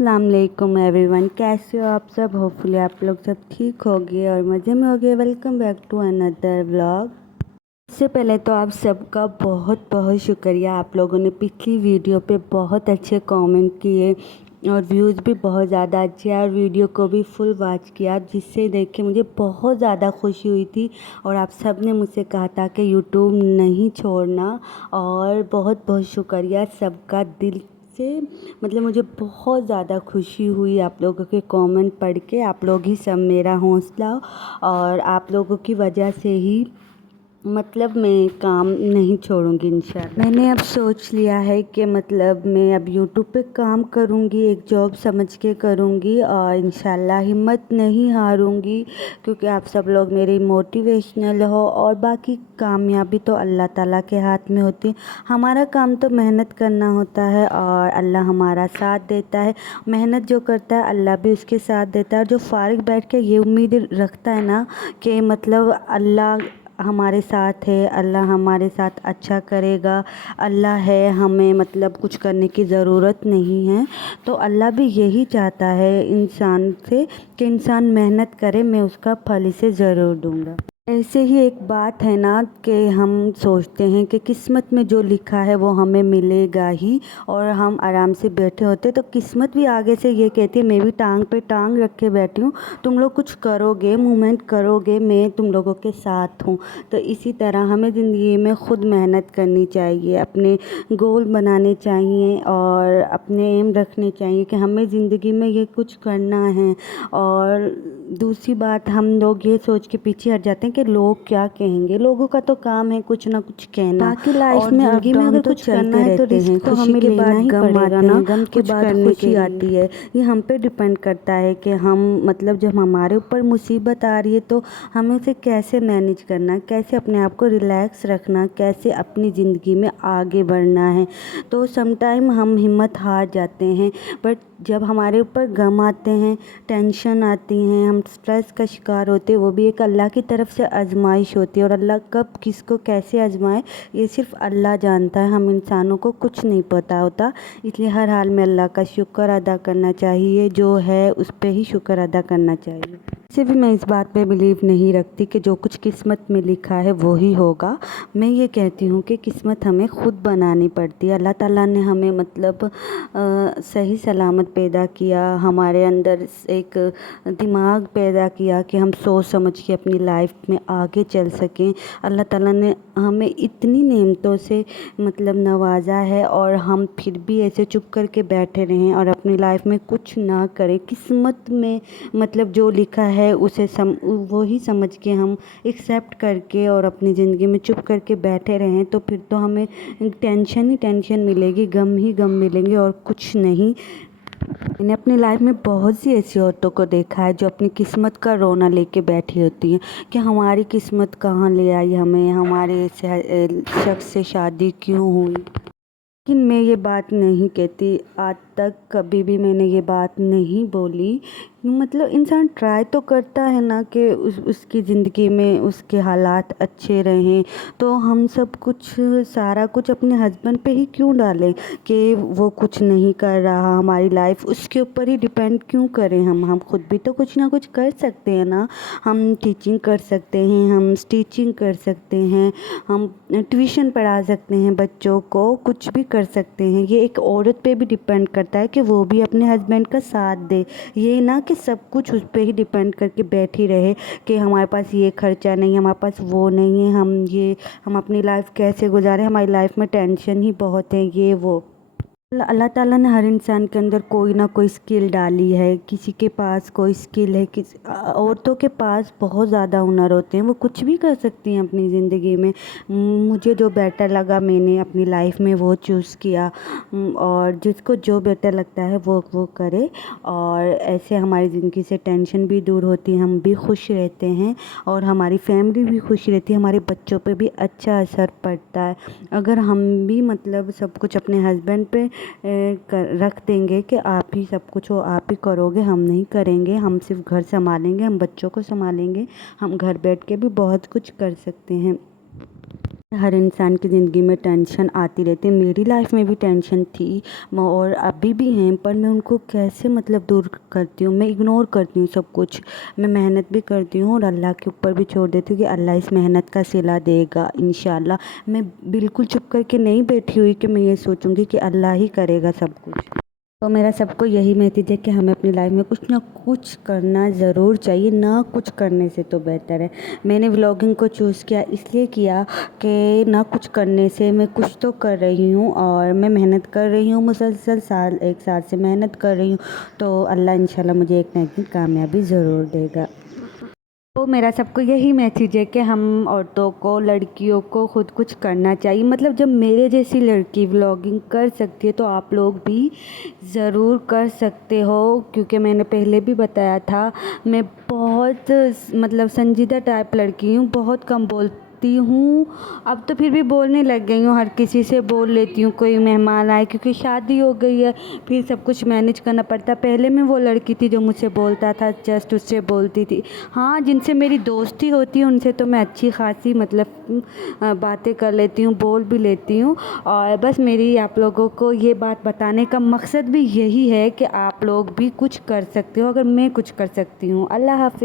अस्सलाम वालेकुम एवरीवन, कैसे हो आप सब। होपफुली आप लोग सब ठीक होगे और मज़े में होगे। Welcome back to another vlog. इससे पहले तो आप सबका बहुत बहुत शुक्रिया, आप लोगों ने पिछली वीडियो पे बहुत अच्छे कमेंट किए और व्यूज़ भी बहुत ज़्यादा अच्छे आए और वीडियो को भी फुल वॉच किया, जिससे देख के मुझे बहुत ज़्यादा खुशी हुई थी। और आप सब ने मुझसे कहा था कि यूट्यूब नहीं छोड़ना, और बहुत बहुत शुक्रिया सबका दिल से। मतलब मुझे बहुत ज़्यादा खुशी हुई आप लोगों के कमेंट पढ़ के। आप लोग ही सब मेरा हौसला, और आप लोगों की वजह से ही मतलब मैं काम नहीं छोड़ूंगी इंशाल्लाह। मैंने अब सोच लिया है कि मतलब मैं अब यूट्यूब पे काम करूंगी, एक जॉब समझ के करूंगी, और इंशाल्लाह हिम्मत नहीं हारूंगी, क्योंकि आप सब लोग मेरे मोटिवेशनल हो। और बाकी कामयाबी तो अल्लाह ताला के हाथ में होती है। हमारा काम तो मेहनत करना होता है और अल्लाह हमारा साथ देता है। मेहनत जो करता है अल्लाह भी उसके साथ देता है। और जो फारिग बैठ के ये उम्मीद रखता है ना कि मतलब अल्लाह हमारे साथ है, अल्लाह हमारे साथ अच्छा करेगा, अल्लाह है, हमें मतलब कुछ करने की ज़रूरत नहीं है, तो अल्लाह भी यही चाहता है इंसान से कि इंसान मेहनत करे, मैं उसका फल इसे ज़रूर दूंगा। ऐसे ही एक बात है ना कि हम सोचते हैं कि किस्मत में जो लिखा है वो हमें मिलेगा ही, और हम आराम से बैठे होते, तो किस्मत भी आगे से ये कहती है मैं भी टांग पे टांग रख के बैठी हूँ, तुम लोग कुछ करोगे, मूवमेंट करोगे, मैं तुम लोगों के साथ हूँ। तो इसी तरह हमें ज़िंदगी में ख़ुद मेहनत करनी चाहिए, अपने गोल बनाने चाहिए और अपने एम रखने चाहिए कि हमें ज़िंदगी में ये कुछ करना है। और दूसरी बात, हम लोग ये सोच के पीछे हट जाते हैं कि लोग क्या कहेंगे। लोगों का तो काम है कुछ ना कुछ कहना। बाकी लाइफ में जिंदगी में अगर कुछ करना है तो रिस्क तो हमें लेना ही पड़ेगा ना। गम के बाद खुशी आती है, ये हम पे डिपेंड करता है कि हम मतलब जब हमारे ऊपर मुसीबत आ रही है तो हमें उसे कैसे मैनेज करना, कैसे अपने आप को रिलैक्स रखना, कैसे अपनी ज़िंदगी में आगे बढ़ना है। तो समटाइम हम हिम्मत हार जाते हैं, बट जब हमारे ऊपर गम आते हैं, टेंशन आती हैं, हम स्ट्रेस का शिकार होते हैं, वो भी एक अल्लाह की तरफ से आजमाइश होती है। और अल्लाह कब किसको कैसे आजमाए ये सिर्फ अल्लाह जानता है, हम इंसानों को कुछ नहीं पता होता। इसलिए हर हाल में अल्लाह का शुक्र अदा करना चाहिए, जो है उस पर ही शुक्र अदा करना चाहिए। वैसे भी मैं इस बात पे बिलीव नहीं रखती कि जो कुछ किस्मत में लिखा है वो ही होगा। मैं ये कहती हूँ कि किस्मत हमें ख़ुद बनानी पड़ती है। अल्लाह ताला ने हमें मतलब सही सलामत पैदा किया, हमारे अंदर एक दिमाग पैदा किया कि हम सोच समझ के अपनी लाइफ में आगे चल सकें। अल्लाह ताला ने हमें इतनी नेमतों से मतलब नवाजा है, और हम फिर भी ऐसे चुप करके बैठे रहें और अपनी लाइफ में कुछ ना करें। किस्मत में मतलब जो लिखा है उसे वो ही समझ के हम एक्सेप्ट करके और अपनी ज़िंदगी में चुप करके बैठे रहें, तो फिर तो हमें टेंशन ही टेंशन मिलेगी, गम ही गम मिलेंगे और कुछ नहीं। मैंने अपनी लाइफ में बहुत सी ऐसी औरतों को देखा है जो अपनी किस्मत का रोना लेके बैठी होती हैं कि हमारी किस्मत कहाँ ले आई, हमें हमारे शख्स से शादी क्यों हुई। लेकिन मैं ये बात नहीं कहती, आज तक कभी भी मैंने ये बात नहीं बोली। मतलब इंसान ट्राई तो करता है ना कि उसकी ज़िंदगी में उसके हालात अच्छे रहें, तो हम सब कुछ सारा कुछ अपने हस्बैंड पे ही क्यों डालें कि वो कुछ नहीं कर रहा, हमारी लाइफ उसके ऊपर ही डिपेंड क्यों करें। हम खुद भी तो कुछ ना कुछ कर सकते हैं ना। हम टीचिंग कर सकते हैं, हम स्टिचिंग कर सकते हैं, हम ट्यूशन पढ़ा सकते हैं बच्चों को, कुछ भी कर सकते हैं। ये एक औरत पे भी डिपेंड करता है कि वो भी अपने हस्बैंड का साथ दे, ये ना कि सब कुछ उस पर ही डिपेंड करके बैठी रहे कि हमारे पास ये खर्चा नहीं, हमारे पास वो नहीं है, हम अपनी लाइफ कैसे गुजारें, हमारी लाइफ में टेंशन ही बहुत है, ये वो। अल्लाह ताला ने हर इंसान के अंदर कोई ना कोई स्किल डाली है। किसी के पास कोई स्किल है, औरतों के पास बहुत ज़्यादा हुनर होते हैं, वो कुछ भी कर सकती हैं अपनी ज़िंदगी में। मुझे जो बेटर लगा मैंने अपनी लाइफ में वो चूज़ किया, और जिसको जो बेटर लगता है वो करे। और ऐसे हमारी ज़िंदगी से टेंशन भी दूर होती है, हम भी खुश रहते हैं और हमारी फैमिली भी खुश रहती है, हमारे बच्चों पे भी अच्छा असर पड़ता है। अगर हम भी मतलब सब कुछ अपने हस्बैंड पे रख देंगे कि आप ही सब कुछ हो, आप ही करोगे, हम नहीं करेंगे, हम सिर्फ घर संभालेंगे, हम बच्चों को संभालेंगे, हम घर बैठ के भी बहुत कुछ कर सकते हैं। हर इंसान की ज़िंदगी में टेंशन आती रहती है, मेरी लाइफ में भी टेंशन थी और अभी भी हैं, पर मैं उनको कैसे मतलब दूर करती हूँ, मैं इग्नोर करती हूँ सब कुछ। मैं मेहनत भी करती हूँ और अल्लाह के ऊपर भी छोड़ देती हूँ कि अल्लाह इस मेहनत का सिला देगा इंशाल्लाह। मैं बिल्कुल चुप करके नहीं बैठी हुई कि मैं ये सोचूंगी कि अल्लाह ही करेगा सब कुछ। तो मेरा सबको यही मैसेज है कि हमें अपनी लाइफ में कुछ ना कुछ करना ज़रूर चाहिए, ना कुछ करने से तो बेहतर है। मैंने व्लॉगिंग को चूज़ किया इसलिए किया कि ना कुछ करने से मैं कुछ तो कर रही हूँ और मैं मेहनत कर रही हूँ, मुसलसल एक साल से मेहनत कर रही हूँ, तो अल्लाह इंशाल्लाह मुझे एक ना एक दिन कामयाबी ज़रूर देगा। तो मेरा सबको यही मैसेज है कि हम औरतों को, लड़कियों को खुद कुछ करना चाहिए। मतलब जब मेरे जैसी लड़की व्लॉगिंग कर सकती है तो आप लोग भी ज़रूर कर सकते हो, क्योंकि मैंने पहले भी बताया था मैं बहुत मतलब संजीदा टाइप लड़की हूँ, बहुत कम बोलती हूँ। अब तो फिर भी बोलने लग गई हूँ, हर किसी से बोल लेती हूँ, कोई मेहमान आए, क्योंकि शादी हो गई है फिर सब कुछ मैनेज करना पड़ता। पहले मैं वो लड़की थी जो मुझसे बोलता था, जस्ट उससे बोलती थी। हाँ, जिनसे मेरी दोस्ती होती है उनसे तो मैं अच्छी खासी मतलब बातें कर लेती हूँ, बोल भी लेती हूँ। और बस मेरी आप लोगों को ये बात बताने का मकसद भी यही है कि आप लोग भी कुछ कर सकते हो अगर मैं कुछ कर सकती हूँ। अल्लाह हाफ़िज़।